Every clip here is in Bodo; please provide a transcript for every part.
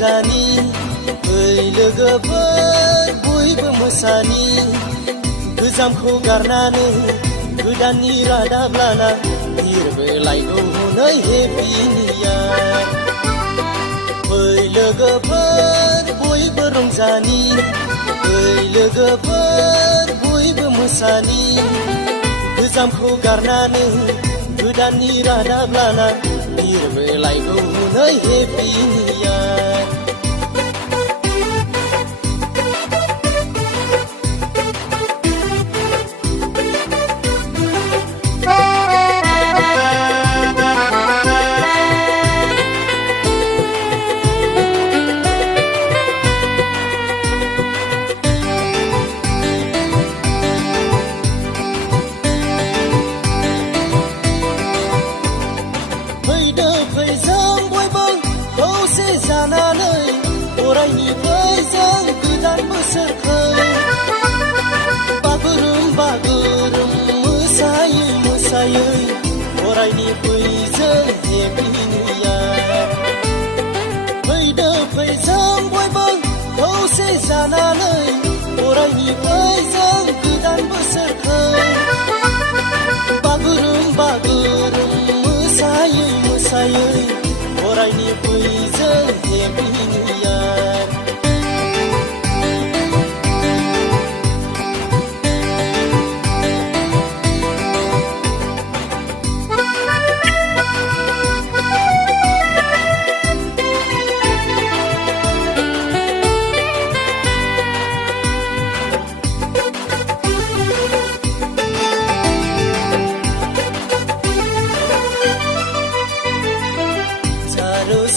रंजानि ओइ लोगोफोर बयबो मोसानि गोजामखौ गारनानै गोदाननि रादाब लाना बिरबोलायगौ हनै हेपि निउ इयार ओइ लोगोफोर बयबो रंजानि ओइ लोगोफोर बयबो मोसानि गोजामखौ गारनानै गोदाननि रादाब लाना बिरबोलायगौ हनै हेपि निउ इयार अरायनिफ्राय जों गोदान बोसोरखौ बागुरुम बागुरुम मोसायै मोसायै अरायनिफ्राय जों हेपि निउ इयार फैदो फै जों बयबो खौसे जानानै अरायनिफ्राय जों गोदान बोसोरखौ बागुरुम बागुरुम मोसायै मोसायै अरायनिफ्राय जों हेपि निउ इयार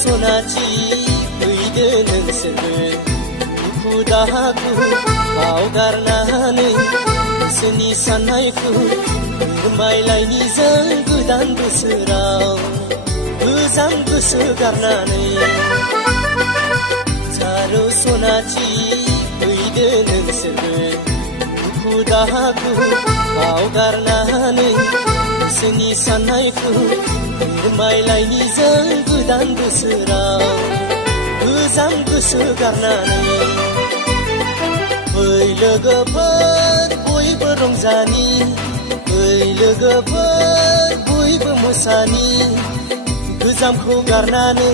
सनाथि फैदो नोंसोरो दुखु दाहाखौ बावगारनानै गोसोनि साननायखौ फोरमायलायनि जों गोदान बोसोराव गोजाम गोसो गारनानै चारु सनाथि फैदो नोंसोरो दुखु दाहाखौ बावगारनानै गोसोनि साननायखौ फोरमायलायनि जों गोदान बोसोराव गोजाम गोसो गारनानै ओइ लोगोफोर बयबो रंजानि ओइ लोगोफोर बयबो मोसानि गोजामखौ गारनानै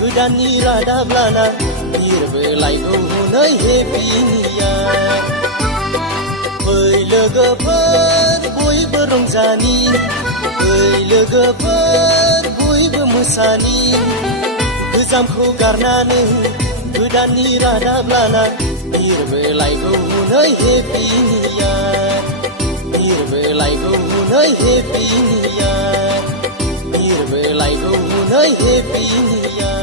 गोदाननि रादाब लाना बिरबोलायगौ हनै हेपि निउ इयार ओइ लोगोफोर बयबो रंजानि ओइ लोगोफोर बयबो मोसानि गोजामखौ गारनानै गोदाननि रादाब लाना बिरबोलायगौ हनै हेपि निउ इयार बिरबोलायगौ हनै हेपि निउ इयार बिरबोलायगौ हनै हेपि निउ इयार